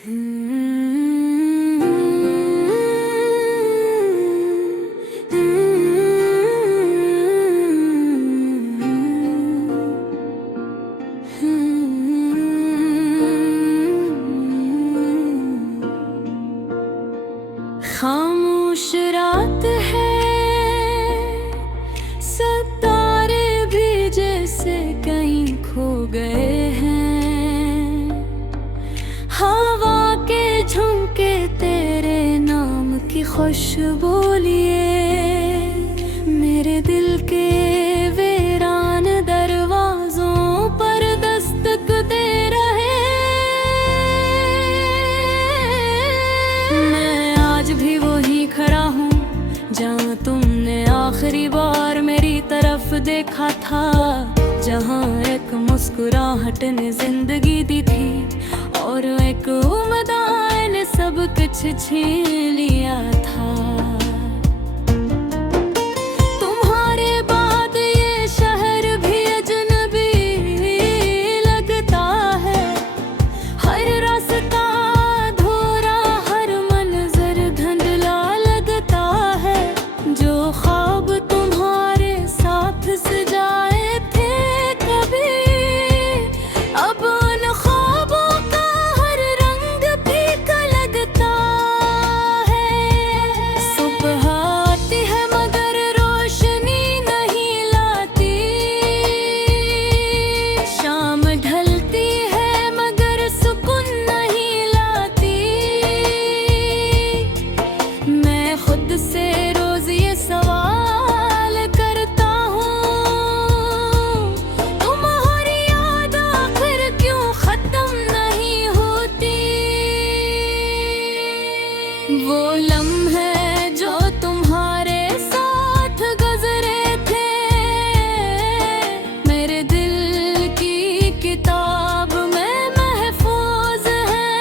खामोश रात है, सितारे भी जैसे कहीं खो गए हैं। हवा के झोंके तेरे नाम की खुशबू लिए मेरे दिल के वीरान दरवाजों पर दस्तक दे रहे। मैं आज भी वही खड़ा हूँ जहाँ तुमने आखिरी बार मेरी तरफ देखा था, जहाँ एक मुस्कुराहट ने जिंदगी दी थी और एक उम्मीद ने सब कुछ छीन लिया था। तुम्हारे बाद ये शहर भी अजनबी लगता है, हर रास्ता अधूरा, हर मंजर धुंधला लगता है। जो ख्वाब तुम्हारे साथ सजाए थे कभी, अब उन ख्वाबों का हर रंग फीका लगता है। सुबह आती है मगर रोशनी नहीं लाती, शाम ढलती है मगर सुकून नहीं लाती। मैं खुद से रोज ये सवाल करता हूँ, तुम्हारी याद आखिर क्यों खत्म नहीं होती। वो लम्हे जो तुम्हारे साथ गुजरे थे मेरे दिल की किताब में महफूज हैं।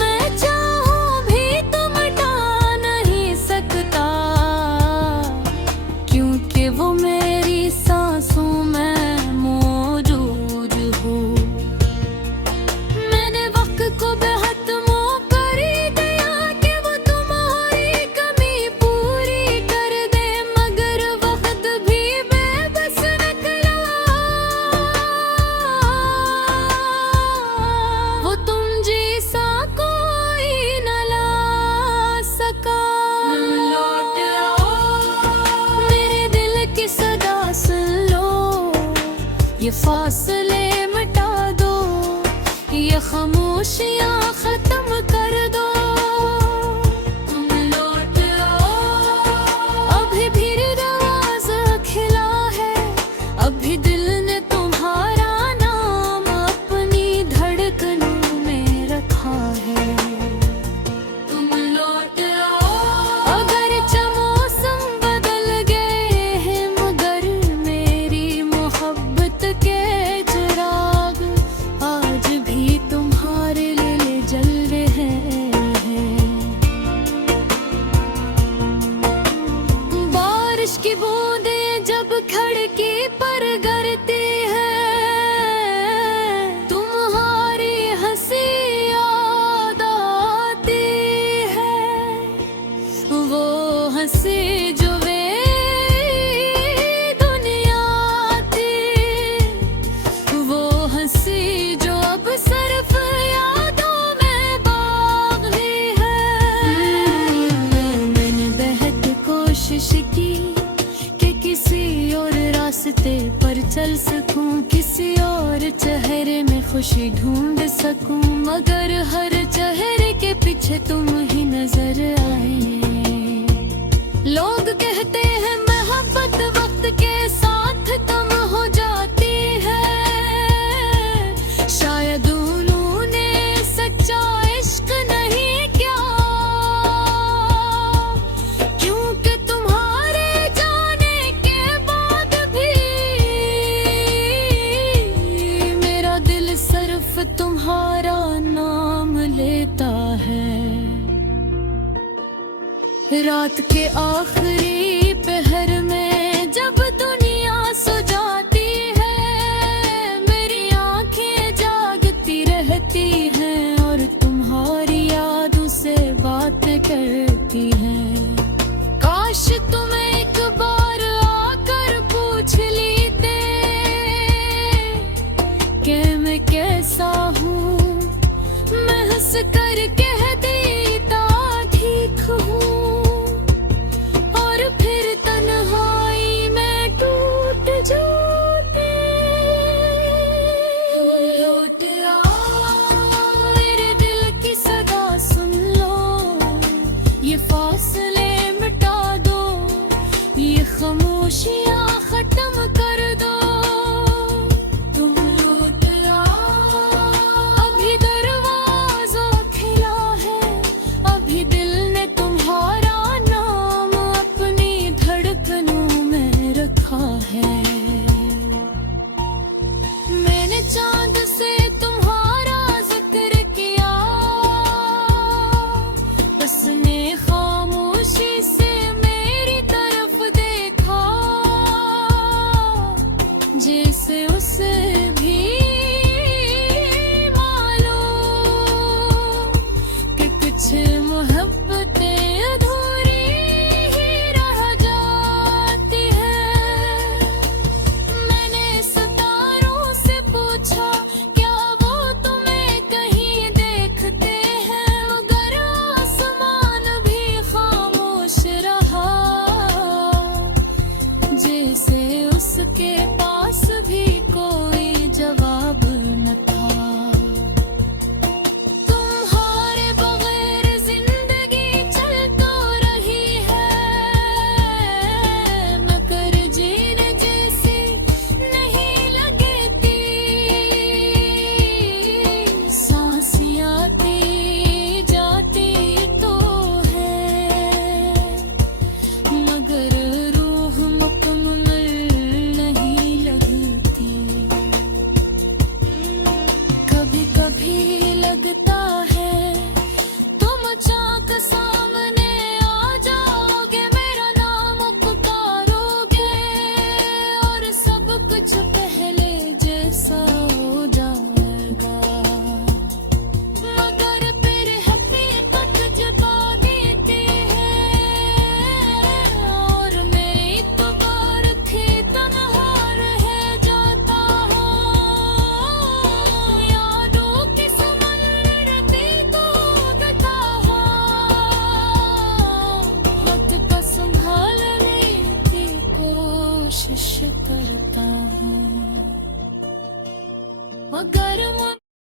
मैं चाहूं भी तो मिटा नहीं सकता, क्योंकि वो मेरी सांसों में मौजूद हो। मैंने वक्त को बेहद मुँह कर ही दिया कि वो तुम्हारी कमी पूरी कर दे, मगर वक्त भी बेबस निकला। वो तुम जैसा कोई न ला सका। लौट आओ, मेरे दिल की सदा सुन लो, ये फासले मिटा दो, ये खामोशियाँ खत्म कर दो। तुम लौट आओ, अभी भी दरवाज़ा खिला है, अभी दिल ने तुम्हारा नाम अपनी धड़कनों में रखा है। तुम लौट आओ, अगर मौसम बदल गए हैं मगर मेरी मोहब्बत के चिराग आज भी तुम्हारे लिए जल रहे हैं। बारिश की बूंदें जब खिड़की पर गिरती है, तुम्हारी हंसी याद आती है। वो हंसी जो वे दुनिया थी, वो हंसी जो अब सिर्फ यादों में बाकी है। मैंने बेहद कोशिश की कि किसी और रास्ते पर चल सकूं, किसी और चेहरे में खुशी ढूंढ सकूं, मगर हर चेहरे के पीछे तुम ही नजर आए। लोग कहते हैं मोहब्बत वक्त के साथ कम हो जाती है, शायद उन्होंने सच्चा इश्क नहीं किया, क्योंकि तुम्हारे जाने के बाद भी मेरा दिल सिर्फ तुम्हारा नाम लेता है। रात के आखिरी पहर में जब दुनिया सो जाती है, मेरी आंखें जागती रह रहती हैं और तुम्हारी यादों से बातें करती हैं। काश तुम एक बार आकर पूछ लेते कि मैं कैसा हूँ, मैं हंस करके